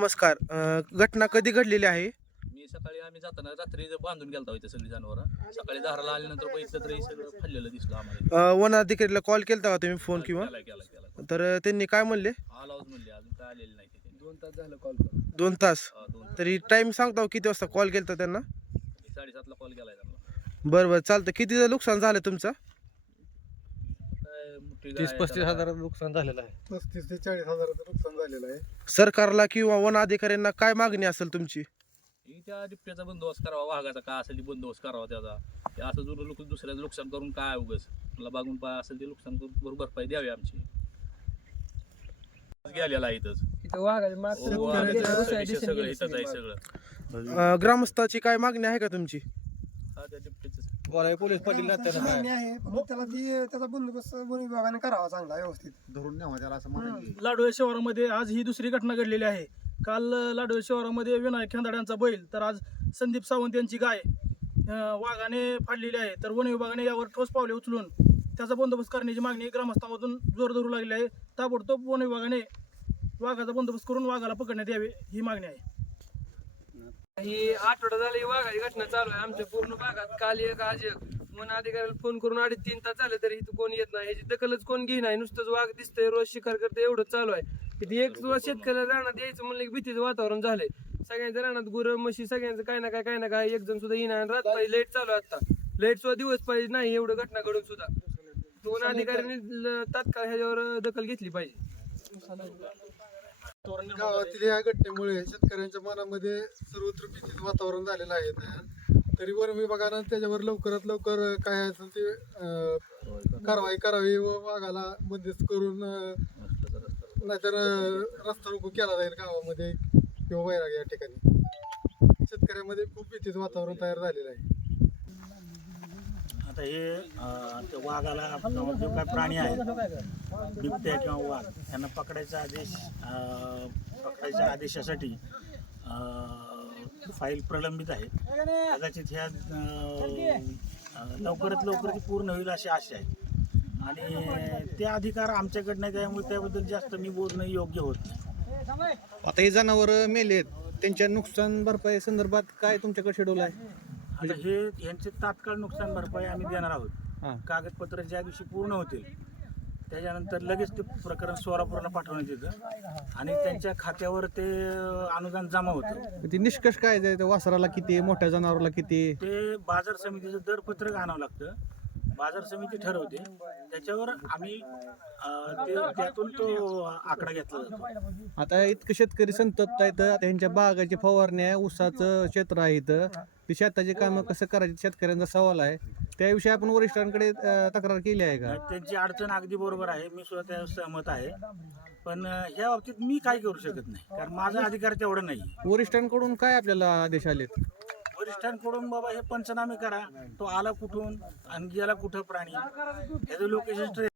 नमस्कार अ, घटना कधी घडलेली आहे? मी सकाळी आम्ही जाताना रात्री बांधून गेलता इथं सगळी जनावर. सकाळी दाराला आल्यानंतर बघितलं तरी सगळं फाडलेलं दिसलं आम्हाला. अ, वन अधिकारीला कॉल केलता का तुम्ही फोन किंवा? केला केला केला. तर अ, त्यांनी काय म्हणले? आलाच म्हणले अजून काय आलेलं नाही दोन तास झालं कॉल दोन तास? हा, दोन तरी टाइम सांगता हो किती वाजता कॉल केलता त्यांना? मी साडेसातला कॉल केलाय त्यांना. बरं बरं चालतं कितीचं नुकसान झालं तुमचं? तीस पस्तीस त्याला- हजाराचं नुकसान झालेलं आहे. पस्तीस ते चाळीस हजाराचं नुकसान झालेलं आहे. सरकारला किंवा वन अधिकाऱ्यांना काय मागणी असेल तुमची? ही त्या डिप्ट्याचा बंदोबस्त करावा वाघाचा काय असेल ते बंदोबस्त करावा त्याचा. ते असं जर लोक दुसऱ्याचं नुकसान करून काय उगस मला बागून पाय असेल ते नुकसान करून बरोबर भरपाई द्यावी आमची. गेलेला आहे इथंच. इथं वाघाचे माग हो, वाघाचं दुसऱ्या विषय दिवशी सगळं गेली इथंच आहे सगळी. सगळं. अ, ग्रामस्थाची काय मागणी आहे का तुमची? हा त्या डिप्ट्याचं बोलाय पोलीस पाटील मागणी काय आहे. त्याला ती त्याचा बंदोबस्त वन विभागाने करावा चांगला व्यवस्थित. धरून न्यावा त्याला असं शहरामध्ये आज ही दुसरी घटना घडलेली आहे. काल अ, लाडोळे शहरामध्ये विनायक खेंदाड्यांचा बैल तर आज संदीप सावंत यांची गाय अ, वाघाने फाडलेली आहे. तर वन विभागाने यावर ठोस पावले उचलून त्याचा बंदोबस्त करण्याची मागणी ग्रामस्थांमधून जोर धरू लागली आहे. ताबडतोब वन विभागाने वाघाचा बंदोबस्त करून वाघाला पकडण्यात यावे ही मागणी आहे. ही आठवडा झाली ही वाघाची घटना चालू आहे. आमच्या पूर्ण भागात काल एक आज एक. मन अधिकाऱ्याला फोन करून अडीच तीन तास झाले तरी इथं कोण येत नाही. ह्याची दखलच कोण घेईनाय नुसतंच वाघ दिसतंय रोज शिकार करते एवढं चालू आहे. इथे एक शेतकऱ्याला रानात यायचं म्हणलं की भीतीचं वातावरण झालंय. सगळ्यांच्या रानात गुरं म्हशी सगळ्यांचं काय ना काय काय ना काय एक जण सुद्धा येणार रात पाहिजे लाइट चालू आहे आता. लाइट सुद्धा दिवस पाहिजे नाही एवढं घटना घडून सुद्धा. दोन अधिकाऱ्यांनी तात्काळ ह्याच्यावर दखल घेतली पाहिजे. गावातील या घटनेमुळे शेतकऱ्यांच्या मनामध्ये सर्वत्र भीतीचं वातावरण झालेलं आहे तरी वन विभागानं त्याच्यावर लवकरात लवकर काय असेल ते कारवाई करावी व वाघाला बंदिस्त करून नाहीतर रस्ता रोको केला जाईल गावामध्ये किंवा वैराग या ठिकाणी. शेतकऱ्यामध्ये खूप भीतीचं वातावरण तयार झालेलं आहे. आता हे अं, ते वाघाला किंवा जो काय प्राणी आहे बिबट्या किंवा वाघ यांना पकडायचा आदेश अं, पकडायच्या आदेशासाठी अं, फाईल प्रलंबित आहे. कदाचित ह्या अं, अं, लवकरात लवकर ती पूर्ण होईल अशी आशा आहे. आणि ते अधिकार आमच्याकडनं त्यामुळे त्याबद्दल जास्त मी बोलणं योग्य होत नाही. आता हे जनावर मेलेत त्यांच्या नुकसान भरपाई संदर्भात काय तुमच्याकडे शेड्यूल आहे? आता हे यांचे तात्काळ नुकसान भरपाई आम्ही देणार हा. आहोत कागदपत्र ज्या दिवशी पूर्ण होतील त्याच्यानंतर लगेच ते प्रकरण सोलापूरला पाठवण्यात येतं. आणि त्यांच्या खात्यावर ते अनुदान जमा होतं. ते निष्कर्ष काय वासराला किती मोठ्या जनावराला किती ते बाजार समितीचं दरपत्रक आणावं लागतं. बाजार समिती ठरवते. त्याच्यावर आम्ही अं, ते त्यातून तो आकडा घेतला जातो. आता इतकं शेतकरी संतप्त आहेत आता ह्यांच्या बागाची फवारणी आहे ऊसाचं क्षेत्र आहे इथं. ते शेताची कामं कसं करायची शेतकऱ्यांचा सवाल आहे. त्याविषयी आपण वरिष्ठांकडे अं, तक्रार केली आहे का? त्यांची अडचण अगदी बरोबर आहे. मी सुद्धा त्या सहमत आहे. पण अं, ह्या बाबतीत मी काय करू शकत नाही? कारण माझा अधिकार तेवढा नाही. वरिष्ठांकडून काय आपल्याला आदेश आलेत? वरिष्ठांकडून बाबा हे पंचनामे करा. तो आला कुठून? आणि गेला कुठं प्राणी? ह्याचं लोकेशन